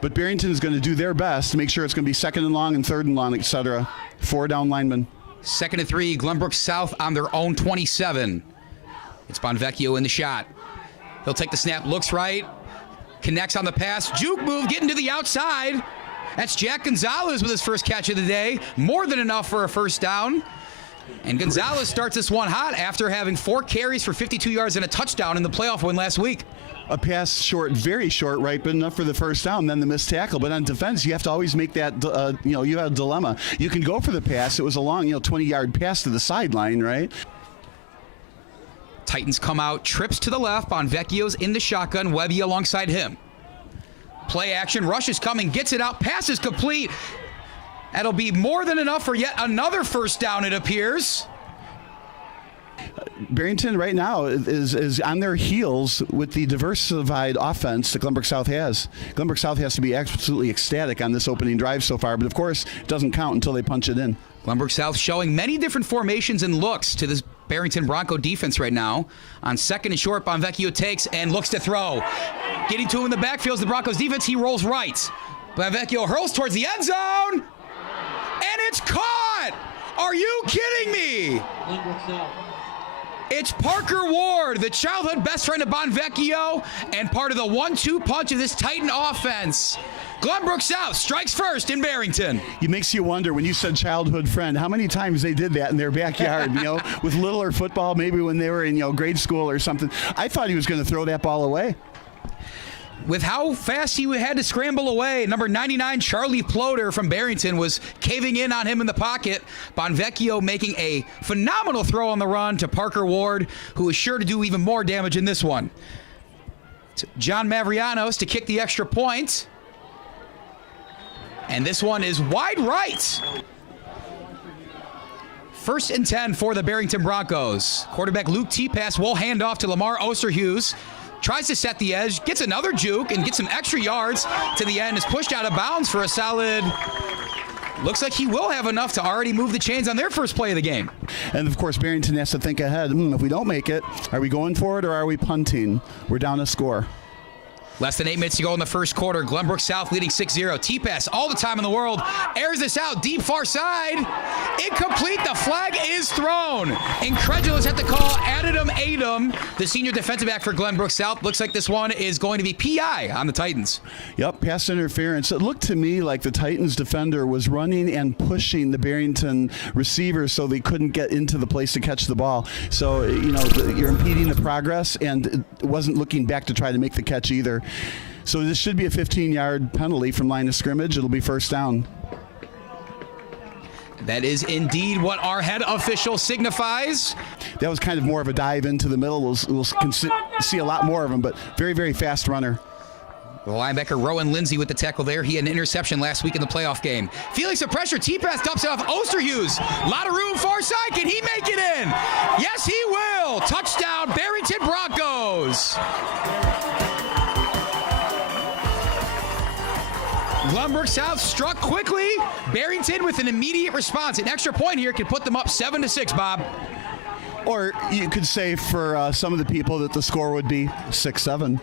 But Barrington is going to do their best to make sure it's going to be second and long and third and long, etc. 4 down linemen. 2nd and 3, Glenbrook South on their own 27. It's Bonvecchio in the shot. He'll take the snap, looks right, connects on the pass, juke move, getting to the outside. That's Jack Gonzalez with his first catch of the day. More than enough for a first down. And Gonzalez starts this one hot after having 4 carries for 52 yards and a touchdown in the playoff win last week. A pass short, very short, right, but enough for the first down, then the missed tackle. But on defense, you have to always make that, you have a dilemma. You can go for the pass. It was a long, 20-yard pass to the sideline, right? Titans come out, trips to the left. Bonvecchio's in the shotgun, Webby alongside him. Play action, rush is coming, gets it out, pass is complete. That'll be more than enough for yet another first down, it appears. Barrington right now is on their heels with the diversified offense that Glenbrook South has. Glenbrook South has to be absolutely ecstatic on this opening drive so far, but of course it doesn't count until they punch it in. Glenbrook South showing many different formations and looks to this Barrington Bronco defense right now. On 2nd and short, Bonvecchio takes and looks to throw. Getting to him in the backfield is the Broncos defense. He rolls right. Bonvecchio hurls towards the end zone, and it's caught! Are you kidding me? It's Parker Ward, the childhood best friend of Bonvecchio, and part of the 1-2 punch of this Titan offense. Glenbrook South strikes first in Barrington. It makes you wonder, when you said childhood friend, how many times they did that in their backyard, with littler football, maybe when they were in, grade school or something. I thought he was going to throw that ball away. With how fast he had to scramble away, number 99, Charlie Ploder from Barrington, was caving in on him in the pocket. Bonvecchio making a phenomenal throw on the run to Parker Ward, who is sure to do even more damage in this one. It's John Mavrianos to kick the extra point. And this one is wide right. 1st and 10 for the Barrington Broncos. Quarterback Luke T-Pass will hand off to Lamar Osterhus. Tries to set the edge, gets another juke, and gets some extra yards to the end. Is pushed out of bounds for a solid... Looks like he will have enough to already move the chains on their first play of the game. And, of course, Barrington has to think ahead. If we don't make it, are we going for it or are we punting? We're down a score. Less than 8 minutes to go in the first quarter. Glenbrook South leading 6-0. T-Pass, all the time in the world, airs this out, deep far side. Incomplete, the flag is thrown. Incredulous at the call, Adem, the senior defensive back for Glenbrook South. Looks like this one is going to be PI on the Titans. Yep, pass interference. It looked to me like the Titans defender was running and pushing the Barrington receivers so they couldn't get into the place to catch the ball. So, you're impeding the progress, and it wasn't looking back to try to make the catch either. So this should be a 15-yard penalty from line of scrimmage. It'll be first down. That is indeed what our head official signifies. That was kind of more of a dive into the middle. We'll see a lot more of them, but very, very fast runner. The linebacker Rowan Lindsay with the tackle there. He had an interception last week in the playoff game. Feeling some pressure, T-Pass dumps it off Osterhus. A lot of room far side. Can he make it in? Yes, he will. Touchdown, Barrington Broncos. Glenbrook South struck quickly. Barrington with an immediate response. An extra point here could put them up 7-6, Bob. Or you could say for some of the people that the score would be 6-7.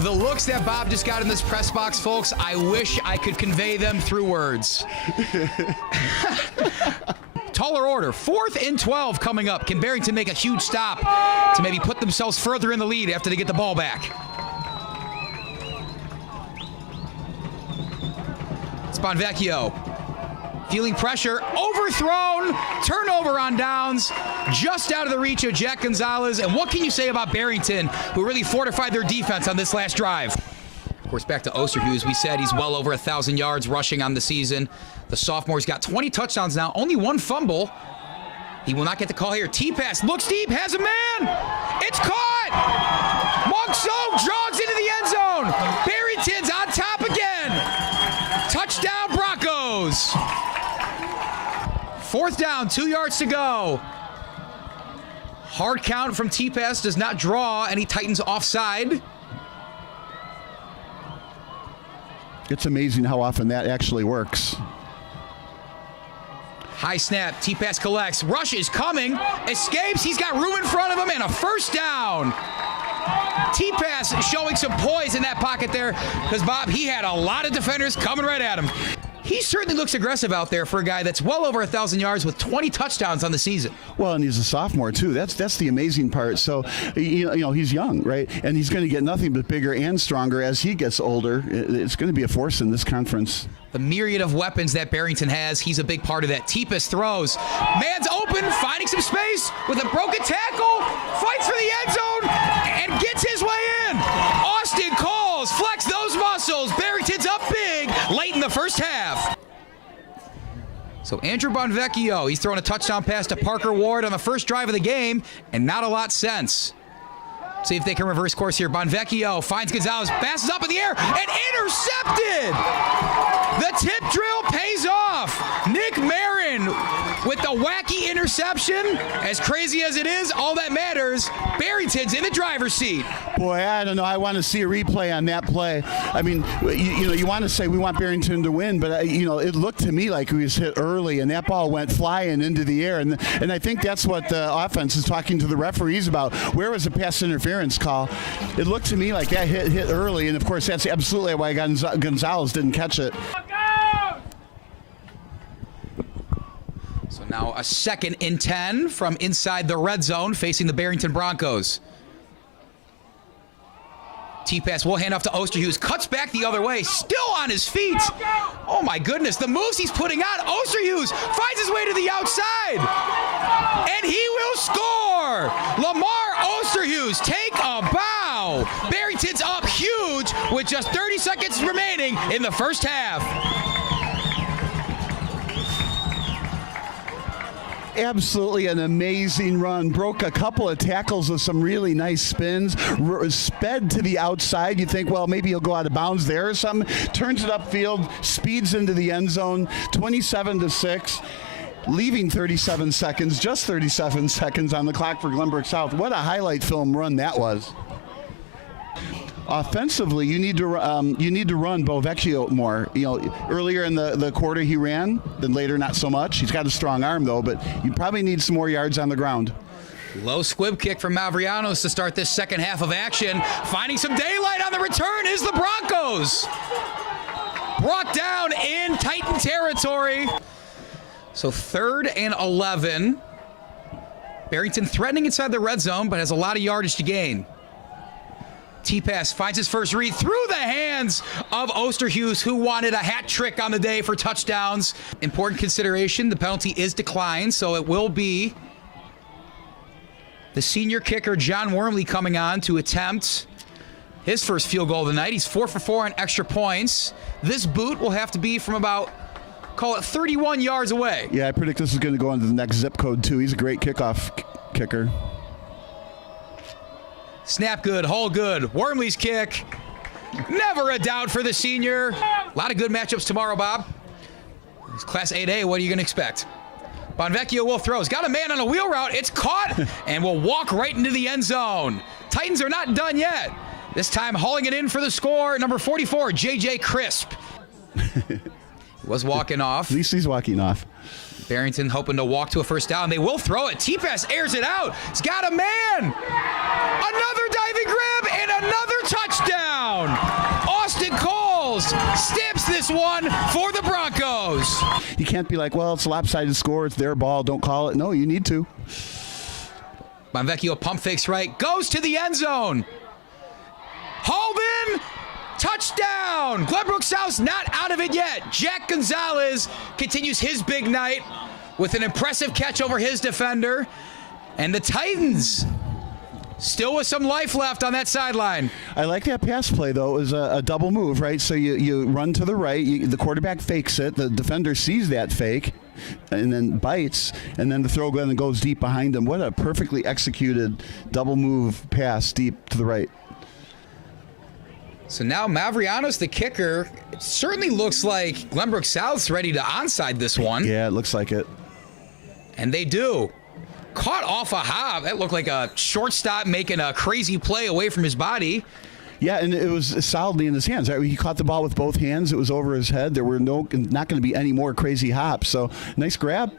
The looks that Bob just got in this press box, folks, I wish I could convey them through words. Taller order, 4th and 12 coming up. Can Barrington make a huge stop to maybe put themselves further in the lead after they get the ball back? It's Bonvecchio. Feeling pressure, overthrown, turnover on downs, just out of the reach of Jack Gonzalez. And what can you say about Barrington, who really fortified their defense on this last drive? Of course, back to Osterhus. We said he's well over 1,000 yards rushing on the season. The sophomore's got 20 touchdowns now, only 1 fumble. He will not get the call here. T-Pass, looks deep, has a man. It's caught. Monk jogs into the end zone. Barrington's on top again. Touchdown, Broncos. 4th down, 2 yards to go. Hard count from T-Pass does not draw any Titans offside. It's amazing how often that actually works. High snap, T-Pass collects, rush is coming, escapes, he's got room in front of him, and a first down. T-pass showing some poise in that pocket there because, Bob, he had a lot of defenders coming right at him. He certainly looks aggressive out there for a guy that's well over 1,000 yards with 20 touchdowns on the season. Well, and he's a sophomore, too. That's the amazing part. So, you know, he's young, right? And he's going to get nothing but bigger and stronger as he gets older. It's going to be a force in this conference. The myriad of weapons that Barrington has, he's a big part of that. T-pass throws. Man's open, finding some space with a broken tackle, fights for the end zone, and gets his way in. Austin calls, flex those muscles. Barrington's up big late in the first half. So Andrew Bonvecchio, he's throwing a touchdown pass to Parker Ward on the first drive of the game, and not a lot since. See if they can reverse course here. Bonvecchio finds Gonzalez, passes up in the air, and intercepted! The tip drill pays off. Nick Marin with the wacky interception. As crazy as it is, all that matters, Barrington's in the driver's seat. Boy, I don't know. I want to see a replay on that play. I mean, you know, you want to say we want Barrington to win, but, you know, it looked to me like he was hit early, and that ball went flying into the air. And I think that's what the offense is talking to the referees about. Where was the pass interference call? It looked to me like that hit early, and, of course, that's absolutely why Gonzalez didn't catch it. So now a 2nd and 10 from inside the red zone facing the Barrington Broncos. T-pass will hand off to Osterhus, cuts back the other way, still on his feet. Oh my goodness, the moves he's putting on. Osterhus finds his way to the outside, and he will score. Lamar Osterhus, take a bow. Barrington's up huge with just 30 seconds remaining in the first half. Absolutely an amazing run. Broke a couple of tackles with some really nice spins. Sped to the outside. You think, well, maybe he'll go out of bounds there or something. Turns it upfield, speeds into the end zone, 27-6. Leaving 37 seconds, just 37 seconds on the clock for Glenbrook South. What a highlight film run that was. Offensively, you need to run Bonvecchio more. You know, earlier in the quarter he ran, then later not so much. He's got a strong arm though, but you probably need some more yards on the ground. Low squib kick from Mavrianos to start this second half of action. Finding some daylight on the return is the Broncos. Brought down in Titan territory. So 3rd and 11. Barrington threatening inside the red zone, but has a lot of yardage to gain. T-pass finds his first read through the hands of Osterhus, who wanted a hat trick on the day for touchdowns. Important consideration, the penalty is declined, so it will be the senior kicker, John Wormley, coming on to attempt his first field goal of the night. He's 4 for 4 on extra points. This boot will have to be from about, call it 31 yards away. Yeah, I predict this is going to go into the next zip code, too. He's a great kickoff kicker. Snap good, hold good. Wormley's kick. Never a doubt for the senior. A lot of good matchups tomorrow, Bob. It's Class 8A, what are you going to expect? Bonvecchio will throw. He's got a man on a wheel route. It's caught and will walk right into the end zone. Titans are not done yet. This time hauling it in for the score, number 44, J.J. Crisp. He was walking off. At least he's walking off. Barrington hoping to walk to a first down. They will throw it. T-pass airs it out. He's got a man. Another diving grab and another touchdown. Austin Coles stamps this one for the Broncos. You can't be like, well, it's a lopsided score. It's their ball. Don't call it. No, you need to. Bonvecchio pump fakes right. Goes to the end zone. Hauled in. Touchdown! Glenbrook South's not out of it yet. Jack Gonzalez continues his big night with an impressive catch over his defender. And the Titans still with some life left on that sideline. I like that pass play, though. It was a double move, right? So you run to the right. The quarterback fakes it. The defender sees that fake and then bites, and then the throw goes deep behind him. What a perfectly executed double move pass deep to the right. So now Mavrianos, the kicker, it certainly looks like Glenbrook South's ready to onside this one. Yeah, it looks like it. And they do. Caught off a hop. That looked like a shortstop making a crazy play away from his body. Yeah, and it was solidly in his hands. He caught the ball with both hands. It was over his head. There were not going to be any more crazy hops. So nice grab.